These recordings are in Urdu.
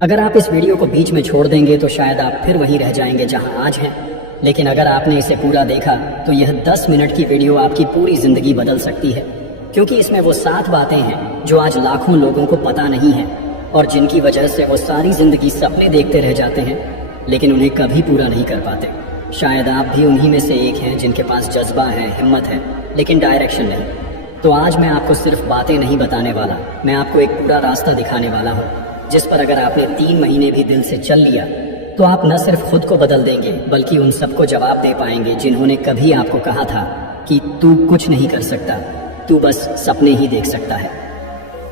اگر آپ اس ویڈیو کو بیچ میں چھوڑ دیں گے تو شاید آپ پھر وہیں رہ جائیں گے جہاں آج ہیں، لیکن اگر آپ نے اسے پورا دیکھا تو یہ 10 منٹ کی ویڈیو آپ کی پوری زندگی بدل سکتی ہے، کیونکہ اس میں وہ 7 باتیں ہیں جو آج لاکھوں لوگوں کو پتہ نہیں ہیں اور جن کی وجہ سے وہ ساری زندگی سپنے دیکھتے رہ جاتے ہیں لیکن انہیں کبھی پورا نہیں کر پاتے۔ شاید آپ بھی انہی میں سے ایک ہیں جن کے پاس جذبہ ہے، ہمت ہے، لیکن ڈائریکشن نہیں۔ تو آج میں آپ کو صرف باتیں نہیں بتانے والا، میں آپ کو ایک پورا راستہ دکھانے والا ہوں جس پر اگر آپ نے 3 مہینے بھی دل سے چل لیا تو آپ نہ صرف خود کو بدل دیں گے بلکہ ان سب کو جواب دے پائیں گے جنہوں نے کبھی آپ کو کہا تھا کہ تو کچھ نہیں کر سکتا، تو بس سپنے ہی دیکھ سکتا ہے۔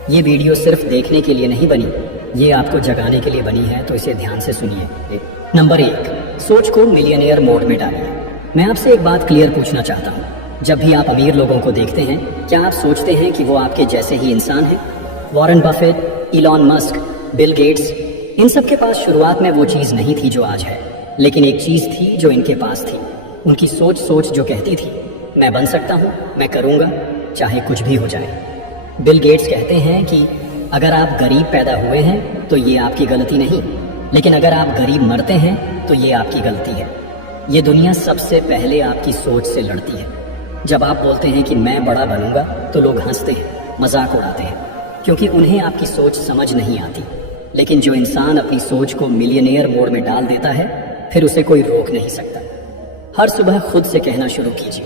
یہ ویڈیو صرف دیکھنے کے لیے نہیں بنی، یہ آپ کو جگانے کے لیے بنی ہے، تو اسے دھیان سے سنیے۔ نمبر 1، سوچ کو ملینئر موڈ میں ڈالیے۔ میں آپ سے ایک بات کلیئر پوچھنا چاہتا ہوں، جب بھی آپ امیر لوگوں کو دیکھتے ہیں کیا آپ سوچتے ہیں کہ وہ آپ کے جیسے ہی انسان ہیں؟ Warren buffet, Elon Musk, Bill Gates, ان سب کے پاس شروعات میں وہ چیز نہیں تھی جو آج ہے، لیکن ایک چیز تھی جو ان کے پاس تھی، ان کی سوچ جو کہتی تھی میں بن سکتا ہوں، میں کروں گا چاہے کچھ بھی ہو جائے۔ بل گیٹس کہتے ہیں کہ اگر آپ غریب پیدا ہوئے ہیں تو یہ آپ کی غلطی نہیں، لیکن اگر آپ غریب مرتے ہیں تو یہ آپ کی غلطی ہے۔ یہ دنیا سب سے پہلے آپ کی سوچ سے لڑتی ہے۔ جب آپ بولتے ہیں کہ میں بڑا بنوں گا تو لوگ ہنستے ہیں، مذاق اڑاتے ہیں، کیونکہ انہیں آپ کی سوچ سمجھ نہیں آتی۔ لیکن جو انسان اپنی سوچ کو ملینئر موڈ میں ڈال دیتا ہے پھر اسے کوئی روک نہیں سکتا۔ ہر صبح خود سے کہنا شروع کیجیے،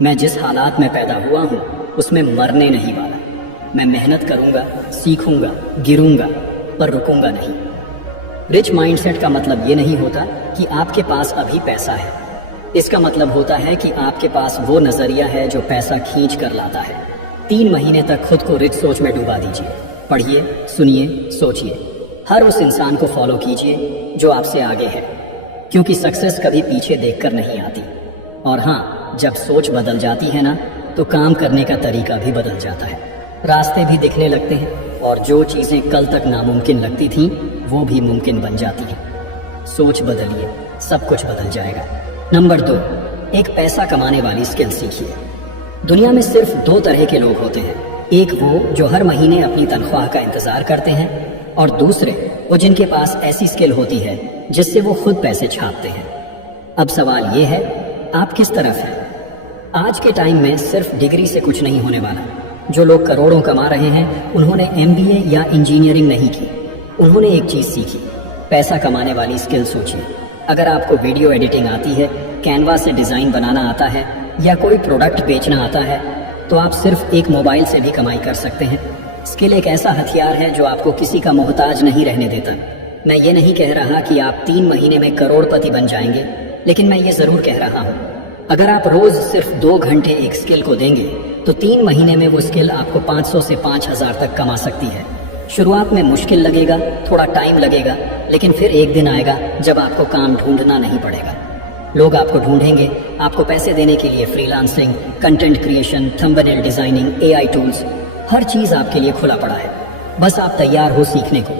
میں جس حالات میں پیدا ہوا ہوں اس میں مرنے نہیں والا، میں محنت کروں گا، سیکھوں گا، گروں گا، پر رکوں گا نہیں۔ رچ مائنڈ سیٹ کا مطلب یہ نہیں ہوتا کہ آپ کے پاس ابھی پیسہ ہے، اس کا مطلب ہوتا ہے کہ آپ کے پاس وہ نظریہ ہے جو پیسہ کھینچ کر لاتا ہے۔ 3 مہینے تک خود کو رچ سوچ میں ڈوبا دیجیے، پڑھیے، سنیے، سوچیے، ہر اس انسان کو فالو کیجیے جو آپ سے آگے ہے، کیونکہ سکسیس کبھی پیچھے دیکھ کر نہیں آتی۔ اور ہاں، جب سوچ بدل جاتی ہے نا تو کام کرنے کا طریقہ بھی بدل جاتا ہے، راستے بھی دکھنے لگتے ہیں اور جو چیزیں کل تک ناممکن لگتی تھیں وہ بھی ممکن بن جاتی ہیں۔ سوچ بدلیے، سب کچھ بدل جائے گا۔ نمبر 2، ایک پیسہ کمانے والی سکل سیکھیے۔ دنیا میں صرف 2 طرح کے لوگ ہوتے ہیں، ایک وہ جو ہر مہینے اپنی تنخواہ کا انتظار کرتے ہیں، اور دوسرے وہ جن کے پاس ایسی سکل ہوتی ہے جس سے وہ خود پیسے چھاپتے ہیں۔ اب سوال یہ ہے، آپ کس طرف ہیں؟ آج کے ٹائم میں صرف ڈگری سے کچھ نہیں ہونے والا۔ جو لوگ کروڑوں کما رہے ہیں انہوں نے MBA یا انجینئرنگ نہیں کی، انہوں نے ایک چیز سیکھی، پیسہ کمانے والی سکل۔ سوچیے، اگر آپ کو ویڈیو ایڈیٹنگ آتی ہے، کینوا سے ڈیزائن بنانا آتا ہے یا کوئی پروڈکٹ بیچنا آتا ہے تو آپ صرف ایک موبائل سے بھی کمائی کر سکتے ہیں۔ سکل ایک ایسا ہتھیار ہے جو آپ کو کسی کا محتاج نہیں رہنے دیتا۔ میں یہ نہیں کہہ رہا کہ آپ 3 مہینے میں کروڑ پتی بن جائیں گے، لیکن میں یہ ضرور کہہ رہا ہوں اگر آپ روز صرف 2 گھنٹے ایک سکل کو دیں گے تو 3 مہینے میں وہ سکل آپ کو 500 سے 5000 تک کما سکتی ہے۔ شروعات میں مشکل لگے گا، تھوڑا ٹائم لگے گا، لیکن پھر ایک دن آئے گا جب آپ کو کام ڈھونڈنا نہیں پڑے گا، لوگ آپ کو ڈھونڈیں گے۔ آپ کو پیسے دینے کے لیے freelancing, content creation, thumbnail designing, AI tools, ہر چیز آپ کے لیے کھلا پڑا ہے، بس آپ تیار ہو سیکھنے کو،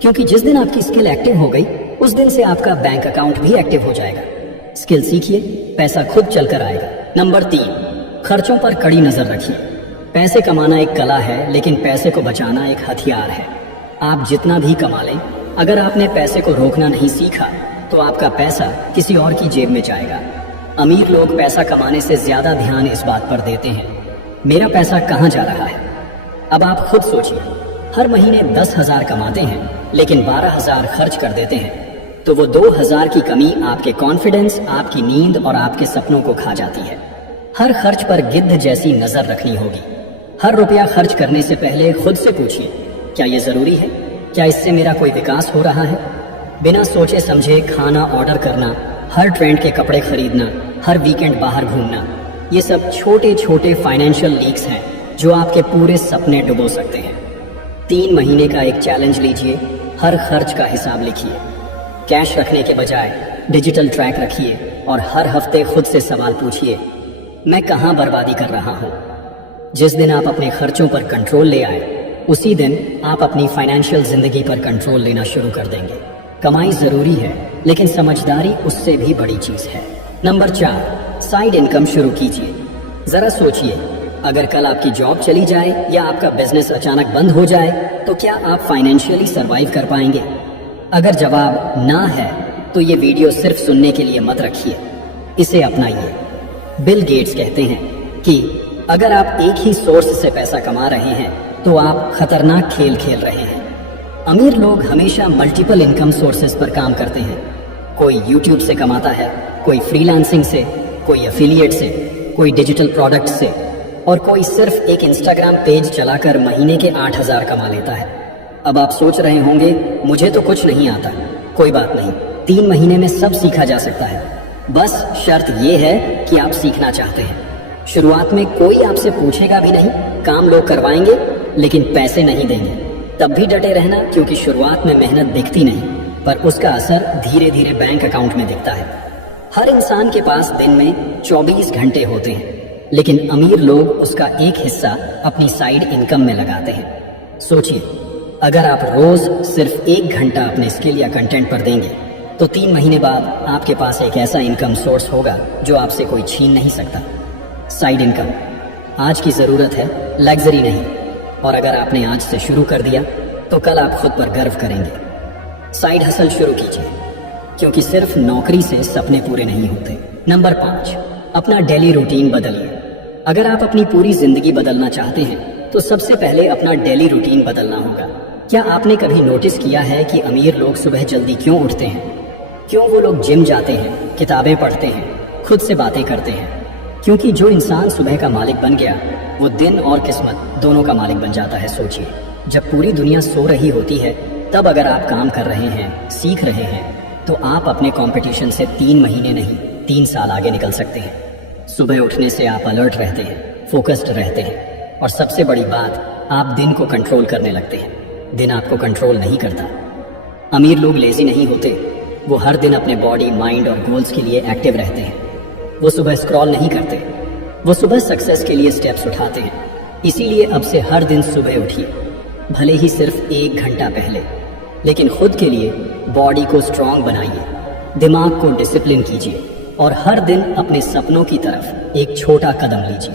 کیونکہ جس دن آپ کی سکل ایکٹیو ہو گئی اس دن سے آپ کا بینک اکاؤنٹ بھی ایکٹیو ہو جائے گا۔ سکل سیکھیے، پیسہ خود چل کر آئے گا۔ نمبر 3، خرچوں پر کڑی نظر رکھیے۔ پیسے کمانا ایک کلا ہے لیکن پیسے کو بچانا ایک ہتھیار ہے۔ آپ جتنا بھی کما لیں، اگر آپ نے پیسے کو روکنا نہیں سیکھا تو آپ کا پیسہ کسی اور کی جیب میں جائے گا۔ امیر لوگ پیسہ کمانے سے زیادہ دھیان اس بات پر دیتے ہیں، میرا پیسہ کہاں جا رہا ہے۔ اب آپ خود سوچیے، ہر مہینے 10,000 کماتے ہیں لیکن 12,000 خرچ کر دیتے ہیں تو وہ 2,000 کی کمی آپ کے کانفیڈنس، آپ کی نیند اور آپ کے سپنوں کو کھا جاتی ہے۔ ہر خرچ پر گدھ جیسی نظر رکھنی ہوگی۔ ہر روپیہ خرچ کرنے سے پہلے خود سے پوچھیے، کیا یہ ضروری ہے؟ کیا اس سے میرا کوئی وکاس ہو رہا ہے؟ بنا سوچے سمجھے کھانا آرڈر کرنا، ہر ٹرینڈ کے کپڑے خریدنا، ہر ویکنڈ باہر گھومنا، یہ سب چھوٹے چھوٹے فائنینشیل لیکس ہیں جو آپ کے پورے سپنے ڈبو سکتے ہیں۔ 3 مہینے کا ایک چیلنج لیجئے، ہر خرچ کا حساب لکھیے، کیش رکھنے کے بجائے ڈیجیٹل ٹریک رکھیے اور ہر ہفتے خود سے سوال پوچھیے، میں کہاں بربادی کر رہا ہوں؟ جس دن آپ اپنے خرچوں پر کنٹرول لے آئے اسی دن آپ اپنی فائنینشیل زندگی پر کنٹرول لینا شروع کر دیں گے۔ کمائی ضروری ہے لیکن سمجھداری اس سے بھی بڑی چیز ہے۔ نمبر 4، سائیڈ انکم شروع کیجئے۔ ذرا سوچئے، اگر کل آپ کی جاب چلی جائے یا آپ کا بزنس اچانک بند ہو جائے تو کیا آپ فائنینشیلی سروائیو کر پائیں گے؟ اگر جواب نہ ہے تو یہ ویڈیو صرف سننے کے لیے مت رکھیے، اسے اپنائیے۔ بل گیٹس کہتے ہیں کہ اگر آپ ایک ہی سورس سے پیسہ کما رہے ہیں تو آپ خطرناک کھیل کھیل رہے ہیں۔ امیر لوگ ہمیشہ ملٹیپل انکم سورسز پر کام کرتے ہیں۔ کوئی یوٹیوب سے کماتا ہے، کوئی فری لانسنگ سے، کوئی افیلیٹ سے، کوئی ڈیجیٹل پروڈکٹ سے، اور کوئی صرف ایک انسٹاگرام پیج چلا کر مہینے کے 8,000 کما لیتا ہے۔ اب آپ سوچ رہے ہوں گے مجھے تو کچھ نہیں آتا۔ کوئی بات نہیں، 3 مہینے میں سب سیکھا جا سکتا ہے۔ بس شرط یہ ہے کہ آپ سیکھنا چاہتے ہیں۔ شروعات میں کوئی آپ سے پوچھے گا بھی نہیں، کام لوگ کروائیں گے لیکن پیسے نہیں دیں گے۔ تب بھی ڈٹے رہنا، کیونکہ شروعات میں محنت دکھتی نہیں، پر اس کا اثر دھیرے دھیرے بینک اکاؤنٹ میں دکھتا ہے۔ ہر انسان کے پاس دن میں 24 گھنٹے ہوتے ہیں، لیکن امیر لوگ اس کا ایک حصہ اپنی سائیڈ انکم میں لگاتے ہیں۔ سوچئے، اگر آپ روز صرف 1 گھنٹہ اپنے اسکل یا کنٹینٹ پر دیں گے تو 3 مہینے بعد آپ کے پاس ایک ایسا انکم سورس ہوگا جو آپ سے کوئی چھین نہیں سکتا۔ سائیڈ انکم آج کی ضرورت ہے، لگژری نہیں، اور اگر آپ نے آج سے شروع کر دیا تو کل آپ خود پر گرو کریں گے۔ سائیڈ ہسل شروع کیجیے، کیونکہ صرف نوکری سے سپنے پورے نہیں ہوتے۔ نمبر 5، اپنا ڈیلی روٹین بدلیے۔ اگر آپ اپنی پوری زندگی بدلنا چاہتے ہیں تو سب سے پہلے اپنا ڈیلی روٹین بدلنا ہوگا۔ کیا آپ نے کبھی نوٹس کیا ہے کہ امیر لوگ صبح جلدی کیوں اٹھتے ہیں؟ کیوں وہ لوگ جم جاتے ہیں، کتابیں پڑھتے ہیں، خود سے باتیں کرتے ہیں؟ کیونکہ جو انسان صبح کا مالک بن گیا وہ دن اور قسمت دونوں کا مالک بن جاتا ہے۔ سوچئے، جب پوری دنیا سو رہی ہوتی ہے تب اگر آپ کام کر رہے ہیں، سیکھ رہے ہیں، تو آپ اپنے کمپٹیشن سے 3 مہینے نہیں 3 سال آگے نکل سکتے ہیں۔ صبح اٹھنے سے آپ الرٹ رہتے ہیں، فوکسڈ رہتے ہیں، اور سب سے بڑی بات، آپ دن کو کنٹرول کرنے لگتے ہیں۔ دن آپ کو کنٹرول نہیں کرتا۔ امیر لوگ لیزی نہیں ہوتے، وہ ہر دن اپنے باڈی، مائنڈ اور گولز کے لیے ایکٹیو رہتے ہیں۔ وہ صبح اسکرول نہیں کرتے، وہ صبح سکسیس کے لیے سٹیپس اٹھاتے ہیں۔ اسی لیے اب سے ہر دن صبح اٹھیے، بھلے ہی صرف 1 گھنٹہ پہلے، لیکن خود کے لیے باڈی کو اسٹرانگ بنائیے، دماغ کو ڈسپلن کیجیے، اور ہر دن اپنے سپنوں کی طرف ایک چھوٹا قدم لیجیے،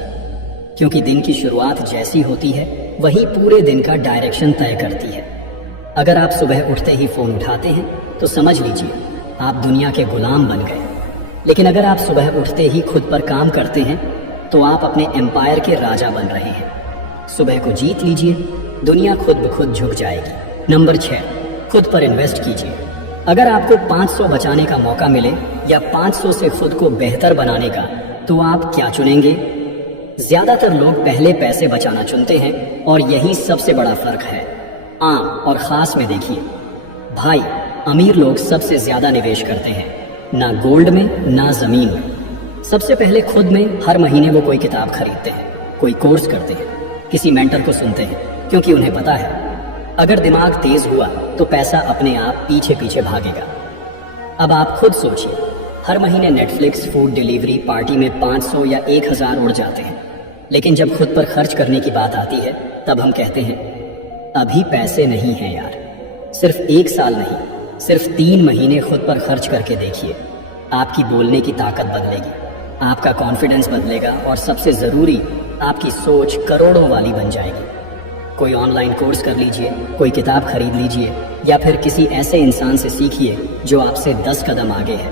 کیونکہ دن کی شروعات جیسی ہوتی ہے وہی پورے دن کا ڈائریکشن طے کرتی ہے۔ اگر آپ صبح اٹھتے ہی فون اٹھاتے ہیں تو سمجھ لیجیے آپ دنیا کے غلام بن گئے، لیکن اگر آپ صبح اٹھتے ہی خود پر کام کرتے ہیں تو آپ اپنے ایمپائر کے راجا بن رہے ہیں۔ صبح کو جیت لیجیے، دنیا خود بخود جھک جائے گی۔ نمبر 6، خود پر انویسٹ کیجیے۔ اگر آپ کو 500 بچانے کا موقع ملے یا 500 سے خود کو بہتر بنانے کا، تو آپ کیا چنیں گے؟ زیادہ تر لوگ پہلے پیسے بچانا چنتے ہیں، اور یہی سب سے بڑا فرق ہے۔ عام اور خاص میں دیکھیے بھائی، امیر لوگ سب سے زیادہ نویش کرتے ہیں، نہ گولڈ میں نہ زمین میں۔ سب سے پہلے خود میں، ہر مہینے وہ کوئی کتاب خریدتے ہیں، کوئی کورس کرتے ہیں، کسی مینٹر کو سنتے ہیں، کیونکہ انہیں پتا ہے اگر دماغ تیز ہوا تو پیسہ اپنے آپ پیچھے پیچھے بھاگے گا۔ اب آپ خود سوچئے، ہر مہینے Netflix, food delivery, party میں 500 یا 1000 اڑ جاتے ہیں، لیکن جب خود پر خرچ کرنے کی بات آتی ہے تب ہم کہتے ہیں ابھی پیسے نہیں ہیں یار۔ صرف 1 سال نہیں، صرف 3 مہینے خود پر خرچ کر کے دیکھیے، آپ کی بولنے کی طاقت بدلے گی، آپ کا کانفیڈنس بدلے گا، اور سب سے ضروری، آپ کی سوچ کروڑوں والی بن جائے گی۔ کوئی آن لائن کورس کر لیجئے، کوئی کتاب خرید لیجئے، یا پھر کسی ایسے انسان سے سیکھیے جو آپ سے 10 قدم آگے ہے۔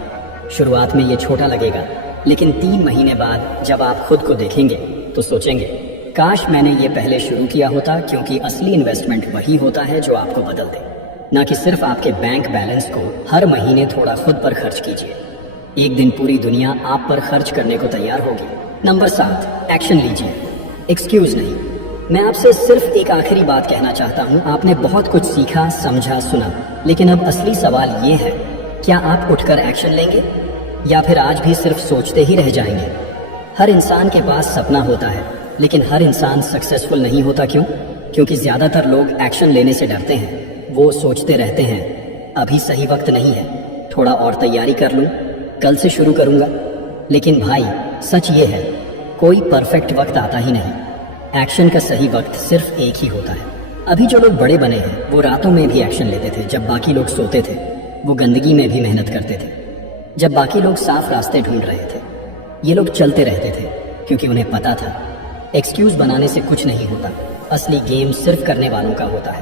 شروعات میں یہ چھوٹا لگے گا، لیکن 3 مہینے بعد جب آپ خود کو دیکھیں گے تو سوچیں گے کاش میں نے یہ پہلے شروع کیا ہوتا، کیونکہ اصلی انویسٹمنٹ وہی ہوتا ہے جو آپ کو بدل دے، نہ کہ صرف آپ کے بینک بیلنس کو۔ ہر مہینے تھوڑا خود پر خرچ کیجیے، ایک دن پوری دنیا آپ پر خرچ کرنے کو تیار ہوگی۔ نمبر 7، ایکشن لیجیے، ایکسکیوز نہیں۔ میں آپ سے صرف ایک آخری بات کہنا چاہتا ہوں، آپ نے بہت کچھ سیکھا، سمجھا، سنا، لیکن اب اصلی سوال یہ ہے، کیا آپ اٹھ کر ایکشن لیں گے یا پھر آج بھی صرف سوچتے ہی رہ جائیں گے؟ ہر انسان کے پاس سپنا ہوتا ہے، لیکن ہر انسان سکسیسفل نہیں ہوتا۔ کیوں؟ کیونکہ زیادہ تر لوگ ایکشن لینے سے ڈرتے ہیں، وہ سوچتے رہتے ہیں ابھی صحیح وقت نہیں ہے، تھوڑا اور تیاری کر لوں، کل سے شروع کروں گا۔ لیکن بھائی، سچ یہ ہے، کوئی پرفیکٹ وقت آتا ہی نہیں، ایکشن کا صحیح وقت صرف ایک ہی ہوتا ہے۔ ابھی جو لوگ بڑے بنے ہیں وہ راتوں میں بھی ایکشن لیتے تھے، جب باقی لوگ سوتے تھے۔ وہ گندگی میں بھی محنت کرتے تھے جب باقی لوگ صاف راستے ڈھونڈ رہے تھے۔ یہ لوگ چلتے رہتے تھے کیونکہ انہیں پتا تھا ایکسکیوز بنانے سے کچھ نہیں ہوتا، اصلی گیم صرف کرنے والوں کا ہوتا ہے۔